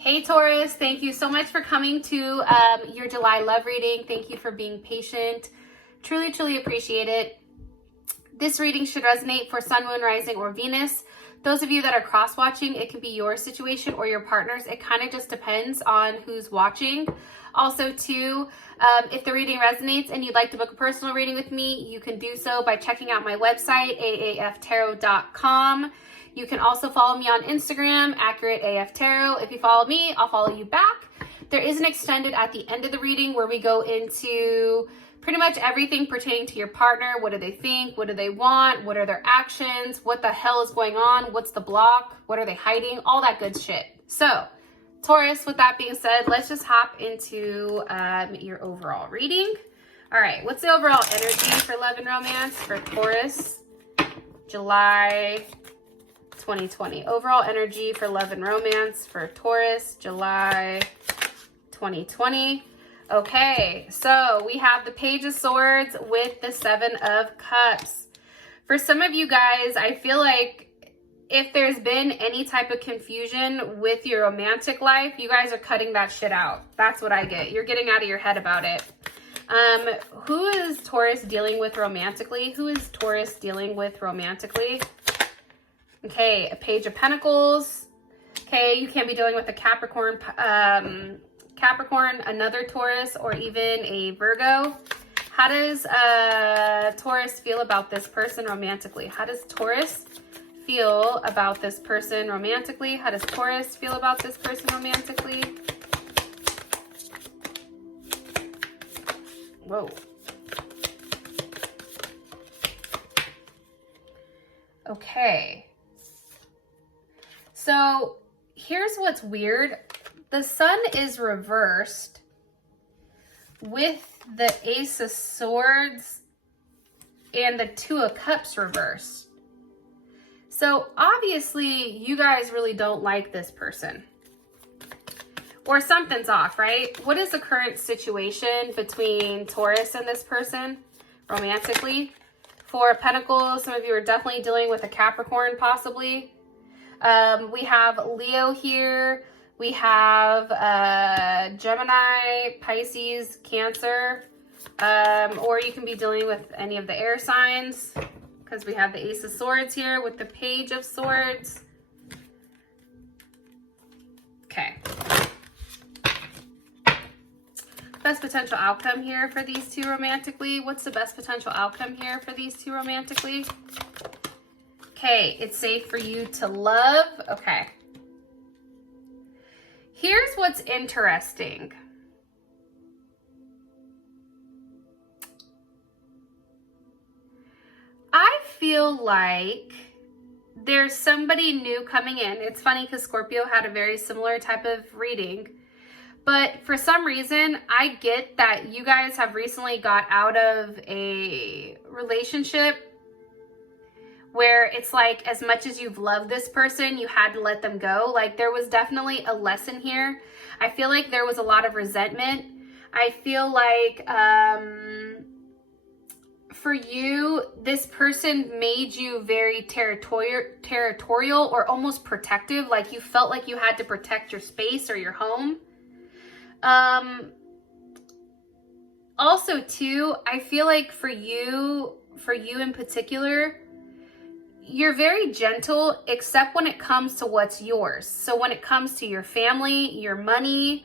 Hey Taurus, thank you so much for coming to your July love reading. Thank you for being patient. Truly, truly appreciate it. This reading should resonate for Sun, Moon, Rising, or Venus. Those of you that are cross-watching, it can be your situation or your partner's. It kind of just depends on who's watching. Also, too, if the reading resonates and you'd like to book a personal reading with me, you can do so by checking out my website, aaftarot.com. You can also follow me on Instagram, AccurateAFTarot. If you follow me, I'll follow you back. There is an extended at the end of the reading where we go into pretty much everything pertaining to your partner. What do they think? What do they want? What are their actions? What the hell is going on? What's the block? What are they hiding? All that good shit. So, Taurus, with that being said, let's just hop into your overall reading. All right, what's the overall energy for love and romance for Taurus, July 2020? Overall energy for love and romance for Taurus, July 2020. Okay, so we have the Page of Swords with the Seven of Cups. For some of you guys, I feel like if there's been any type of confusion with your romantic life, you guys are cutting that shit out. That's what I get. You're getting out of your head about it. Who is Taurus dealing with romantically? Who is Taurus dealing with romantically? Okay, a Page of Pentacles. Okay, you can be dealing with a Capricorn, another Taurus, or even a Virgo. How does Taurus feel about this person romantically? How does Taurus feel about this person romantically? How does Taurus feel about this person romantically? Whoa. Okay. So here's what's weird. The Sun is reversed with the Ace of Swords and the Two of Cups reversed. So obviously you guys really don't like this person. Or something's off, right? What is the current situation between Taurus and this person romantically? Four of Pentacles, some of you are definitely dealing with a Capricorn possibly. We have Leo here. We have Gemini, Pisces, Cancer. Or you can be dealing with any of the air signs, because we have the Ace of Swords here with the Page of Swords. Okay. Best potential outcome here for these two romantically. What's the best potential outcome here for these two romantically? Okay, it's safe for you to love. Okay. Here's what's interesting. I feel like there's somebody new coming in. It's funny because Scorpio had a very similar type of reading. But for some reason, I get that you guys have recently got out of a relationship where it's like, as much as you've loved this person, you had to let them go. Like, there was definitely a lesson here. I feel like there was a lot of resentment. I feel like for you, this person made you very territorial or almost protective. Like, you felt like you had to protect your space or your home. Also too, I feel like for you in particular, you're very gentle, except when it comes to what's yours. So when it comes to your family, your money,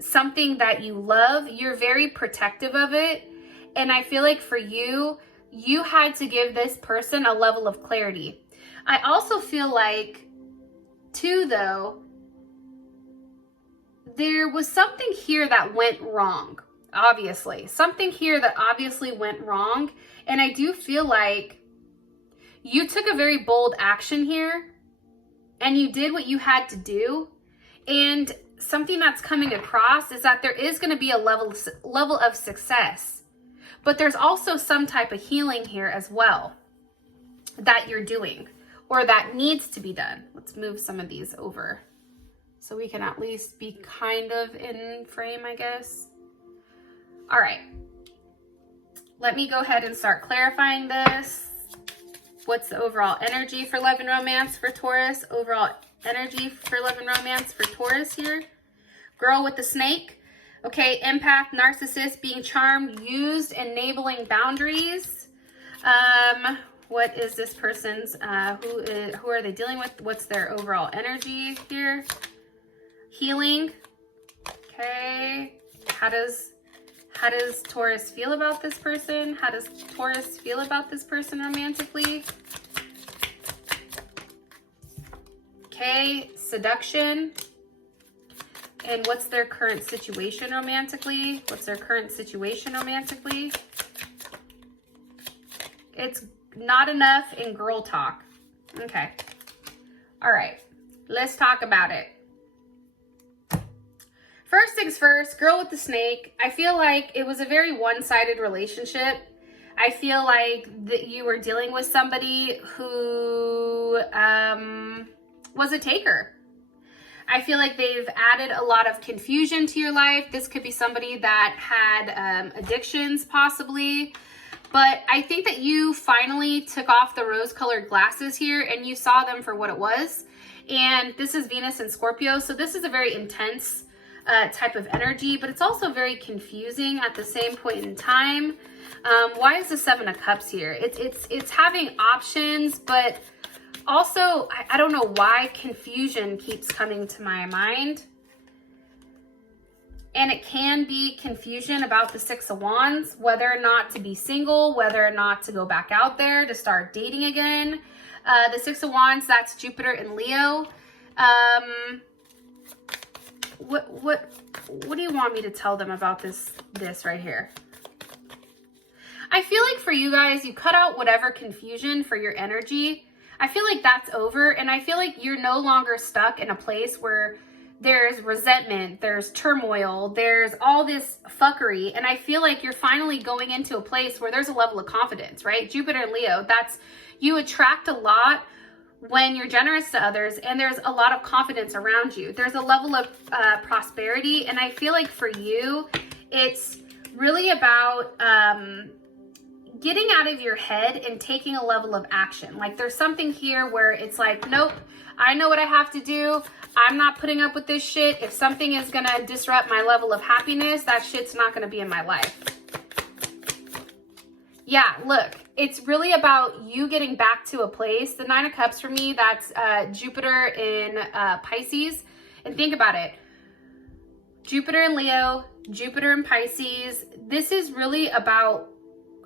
something that you love, you're very protective of it. And I feel like for you, you had to give this person a level of clarity. I also feel like too, though, there was something here that went wrong, obviously. Something here that obviously went wrong. And I do feel like you took a very bold action here and you did what you had to do. And something that's coming across is that there is going to be a level of success. But there's also some type of healing here as well that you're doing or that needs to be done. Let's move some of these over so we can at least be kind of in frame, I guess. All right. Let me go ahead and start clarifying this. What's the overall energy for love and romance for Taurus? Overall energy for love and romance for Taurus here. Girl with the snake. Okay, empath, narcissist, being charmed, used, enabling boundaries. What is this person's, who are they dealing with? What's their overall energy here? Healing. Okay. How does Taurus feel about this person? How does Taurus feel about this person romantically? Okay, seduction. And what's their current situation romantically? What's their current situation romantically? It's not enough in girl talk. Okay. All right. Let's talk about it. First things first, girl with the snake. I feel like it was a very one-sided relationship. I feel like that you were dealing with somebody who was a taker. I feel like they've added a lot of confusion to your life. This could be somebody that had addictions possibly. But I think that you finally took off the rose-colored glasses here and you saw them for what it was. And this is Venus and Scorpio. So this is a very intense type of energy, but it's also very confusing at the same point in time. Why is the Seven of Cups here? It's having options, but also, I don't know why confusion keeps coming to my mind. And it can be confusion about the Six of Wands, whether or not to be single, whether or not to go back out there to start dating again. The Six of Wands, that's Jupiter and Leo. What do you want me to tell them about this right here? I feel like for you guys, you cut out whatever confusion for your energy. I feel like that's over, and I feel like you're no longer stuck in a place where there's resentment, there's turmoil, there's all this fuckery, and I feel like you're finally going into a place where there's a level of confidence, right? Jupiter and Leo, that's, you attract a lot when you're generous to others, and there's a lot of confidence around you. There's a level of prosperity, and I feel like for you, it's really about getting out of your head and taking a level of action. Like there's something here where it's like, nope, I know what I have to do. I'm not putting up with this shit. If something is gonna disrupt my level of happiness, that shit's not gonna be in my life. Yeah, look, it's really about you getting back to a place. The Nine of Cups for me, that's Jupiter in Pisces. And think about it. Jupiter in Leo, Jupiter in Pisces. This is really about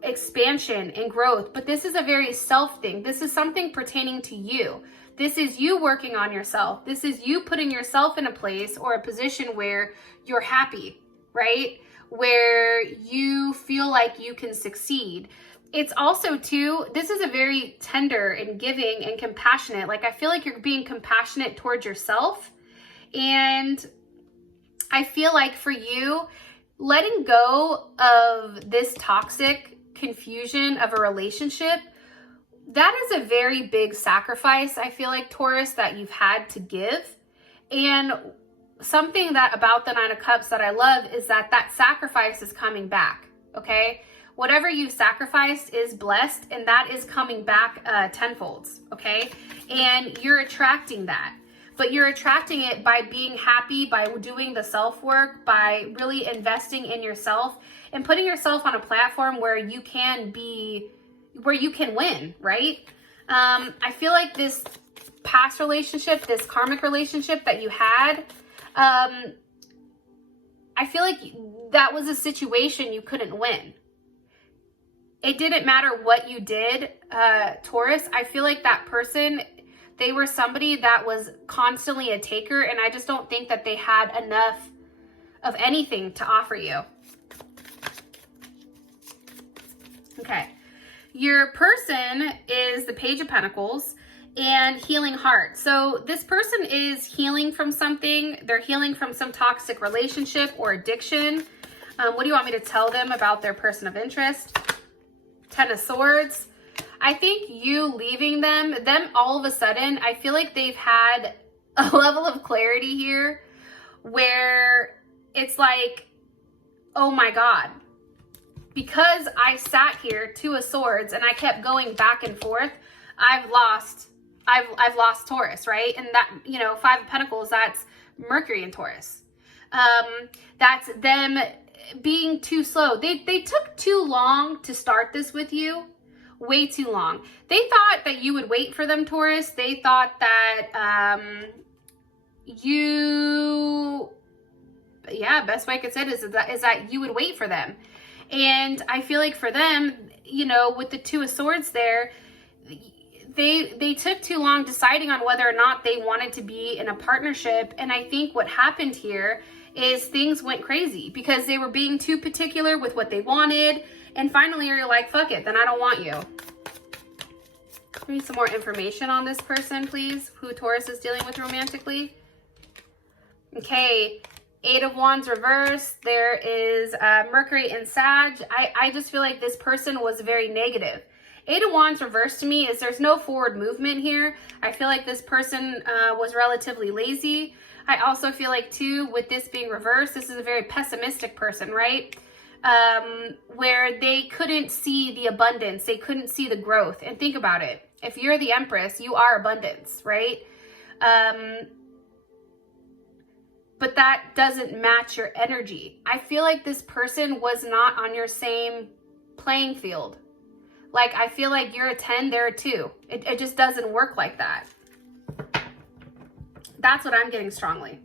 expansion and growth, but this is a very self thing. This is something pertaining to you. This is you working on yourself. This is you putting yourself in a place or a position where you're happy, right? Where you feel like you can succeed. It's also too, this is a very tender and giving and compassionate. Like I feel like you're being compassionate towards yourself. And I feel like for you, letting go of this toxic confusion of a relationship, that is a very big sacrifice, I feel like, Taurus, that you've had to give. And something that about the Nine of Cups that I love is that that sacrifice is coming back, okay? Whatever you sacrificed is blessed, and that is coming back tenfolds, okay? And you're attracting that. But you're attracting it by being happy, by doing the self-work, by really investing in yourself and putting yourself on a platform where you can be, where you can win, right? I feel like this past relationship, this karmic relationship that you had, I feel like that was a situation you couldn't win. It didn't matter what you did, Taurus. I feel like that person, they were somebody that was constantly a taker, and I just don't think that they had enough of anything to offer you. Okay. Your person is the Page of Pentacles and Healing Heart. So this person is healing from something. They're healing from some toxic relationship or addiction. What do you want me to tell them about their person of interest? Ten of Swords. I think you leaving them all of a sudden, I feel like they've had a level of clarity here where it's like, oh my God, because I sat here, Two of Swords, and I kept going back and forth, I've lost Taurus, right? And that, you know, Five of Pentacles, that's Mercury in Taurus. That's them being too slow. They took too long to start this with you. Way too long. They thought that you would wait for them, Taurus. They thought that best way I could say it is that you would wait for them. And I feel like for them, you know, with the Two of Swords there, they took too long deciding on whether or not they wanted to be in a partnership. And I think what happened here is things went crazy because they were being too particular with what they wanted. And finally, you're like, fuck it, then I don't want you. I need some more information on this person, please. Who Taurus is dealing with romantically. Okay, Eight of Wands reversed. There is Mercury in Sag. I just feel like this person was very negative. Eight of Wands reversed to me is there's no forward movement here. I feel like this person was relatively lazy. I also feel like, too, with this being reversed, this is a very pessimistic person, right? Where they couldn't see the abundance. They couldn't see the growth. And think about it. If you're the Empress, you are abundance, right? But that doesn't match your energy. I feel like this person was not on your same playing field. Like, I feel like you're a 10, they're a 2. It just doesn't work like that. That's what I'm getting strongly.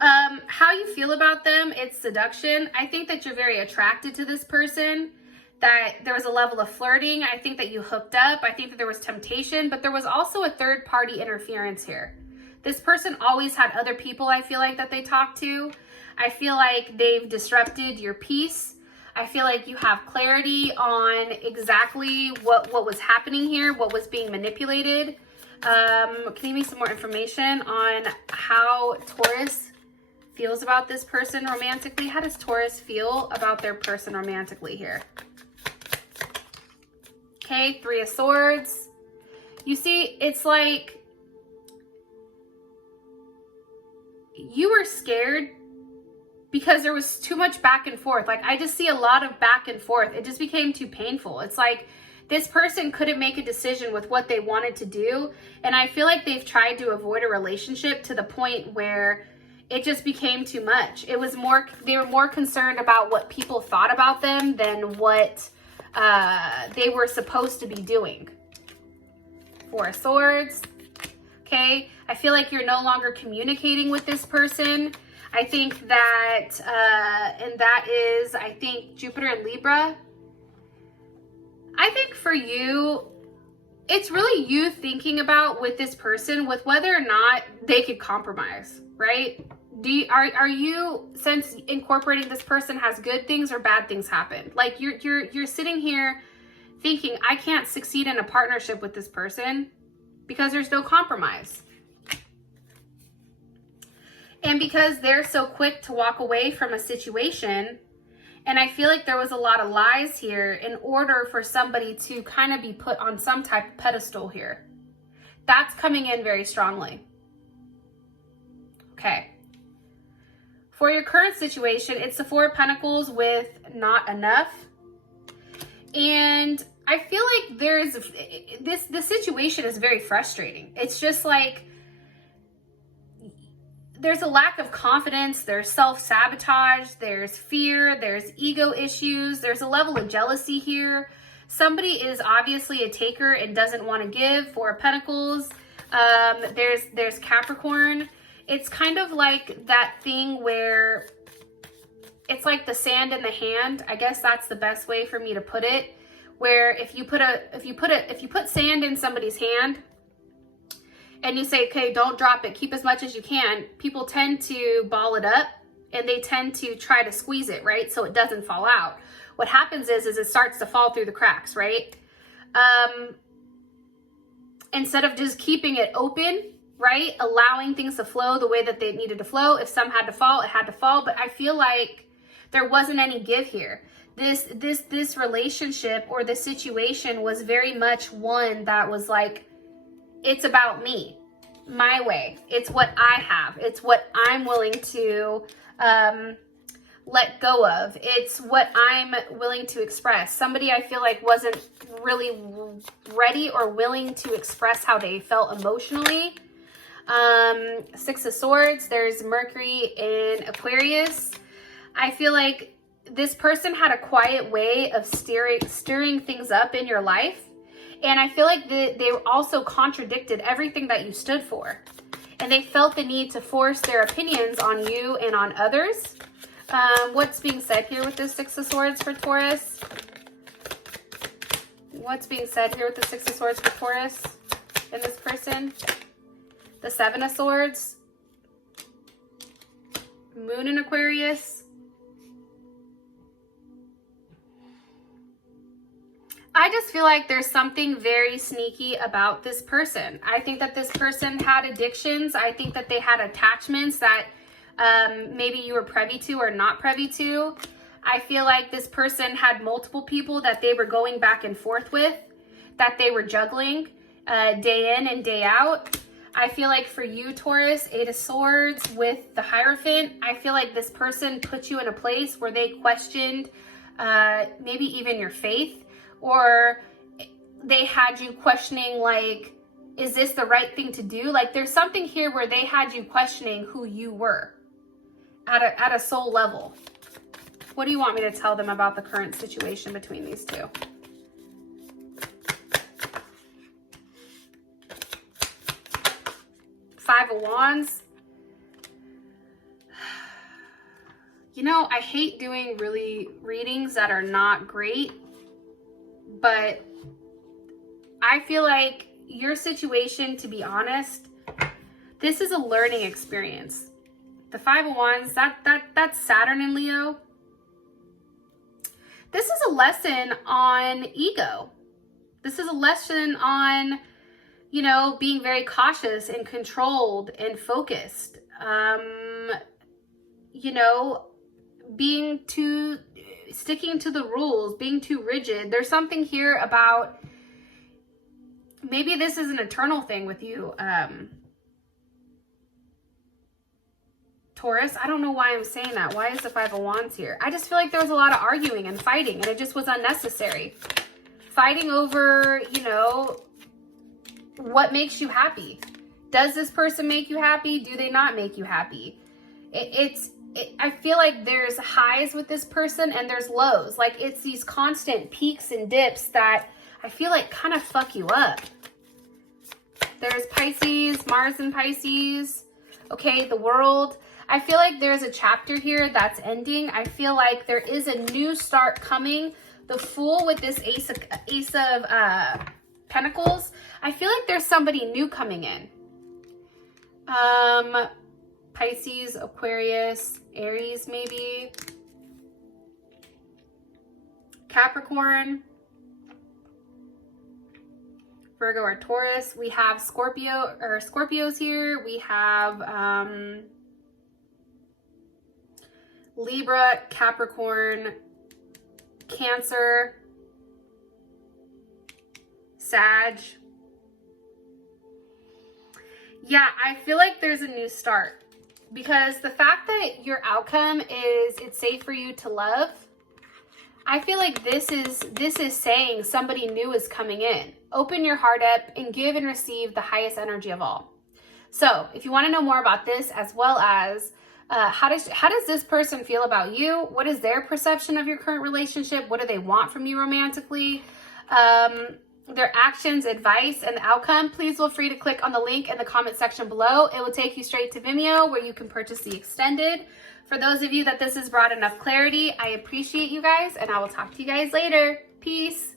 How you feel about them, it's seduction. I think that you're very attracted to this person, that there was a level of flirting. I think that you hooked up. I think that there was temptation, but there was also a third party interference here. This person always had other people, I feel like, that they talked to. I feel like they've disrupted your peace. I feel like you have clarity on exactly what was happening here, what was being manipulated. Can you give me some more information on how Taurus feels about this person romantically? How does Taurus feel about their person romantically here? Okay, Three of Swords. You see, it's like you were scared because there was too much back and forth. Like, I just see a lot of back and forth. It just became too painful. It's like this person couldn't make a decision with what they wanted to do. And I feel like they've tried to avoid a relationship to the point where it just became too much. It was more, they were more concerned about what people thought about them than what they were supposed to be doing. Four of Swords. Okay, I feel like you're no longer communicating with this person. I think that, and that is, I think, Jupiter and Libra. I think for you, it's really you thinking about with this person, with whether or not they could compromise, right? Are you, since incorporating this person has good things or bad things happen? Like you're sitting here thinking, I can't succeed in a partnership with this person because there's no compromise. And because they're so quick to walk away from a situation, and I feel like there was a lot of lies here in order for somebody to kind of be put on some type of pedestal here. That's coming in very strongly. Okay. For your current situation, it's the Four of Pentacles with not enough. And I feel like this situation is very frustrating. It's just like, there's a lack of confidence, there's self-sabotage, there's fear, there's ego issues, there's a level of jealousy here. Somebody is obviously a taker and doesn't want to give. Four of Pentacles. There's Capricorn. It's kind of like that thing where it's like the sand in the hand. I guess that's the best way for me to put it. Where if you put sand in somebody's hand, and you say, okay, don't drop it, keep as much as you can, people tend to ball it up and they tend to try to squeeze it, right? So it doesn't fall out. What happens is it starts to fall through the cracks, right? Instead of just keeping it open, right? Allowing things to flow the way that they needed to flow. If some had to fall, it had to fall. But I feel like there wasn't any give here. This relationship or this situation was very much one that was like, it's about me, my way. It's what I have. It's what I'm willing to let go of. It's what I'm willing to express. Somebody I feel like wasn't really ready or willing to express how they felt emotionally. Six of Swords, there's Mercury in Aquarius. I feel like this person had a quiet way of stirring things up in your life. And I feel like they also contradicted everything that you stood for. And they felt the need to force their opinions on you and on others. What's being said here with the Six of Swords for Taurus? What's being said here with the Six of Swords for Taurus in this person? The Seven of Swords. Moon in Aquarius. I just feel like there's something very sneaky about this person. I think that this person had addictions. I think that they had attachments that maybe you were privy to or not privy to. I feel like this person had multiple people that they were going back and forth with, that they were juggling day in and day out. I feel like for you, Taurus, Eight of Swords with the Hierophant, I feel like this person put you in a place where they questioned maybe even your faith. Or they had you questioning, like, is this the right thing to do? Like, there's something here where they had you questioning who you were at a soul level. What do you want me to tell them about the current situation between these two? Five of Wands. You know, I hate doing really readings that are not great. But I feel like your situation, to be honest, this is a learning experience. The Five of Wands, that's Saturn in Leo. This is a lesson on ego. This is a lesson on, you know, being very cautious and controlled and focused. You know, sticking to the rules, being too rigid. There's something here about, maybe this is an eternal thing with you, Taurus. I don't know why I'm saying that. Why is the Five of Wands here? I just feel like there was a lot of arguing and fighting, and it just was unnecessary. Fighting over, you know, what makes you happy. Does this person make you happy? Do they not make you happy? I feel like there's highs with this person and there's lows. Like, it's these constant peaks and dips that I feel like kind of fuck you up. There's Pisces, Mars in Pisces. Okay, the World. I feel like there's a chapter here that's ending. I feel like there is a new start coming. The Fool with this Ace of Pentacles. I feel like there's somebody new coming in. Pisces, Aquarius, Aries maybe. Capricorn, Virgo or Taurus. We have Scorpios here. We have Libra, Capricorn, Cancer, Sag. Yeah, I feel like there's a new start. Because the fact that your outcome is it's safe for you to love, I feel like this is saying somebody new is coming in. Open your heart up and give and receive the highest energy of all. So if you want to know more about this, as well as how does this person feel about you? What is their perception of your current relationship? What do they want from you romantically? Their actions, advice, and the outcome, please feel free to click on the link in the comment section below. It will take you straight to Vimeo where you can purchase the extended. For those of you that this has brought enough clarity, I appreciate you guys, and I will talk to you guys later. Peace.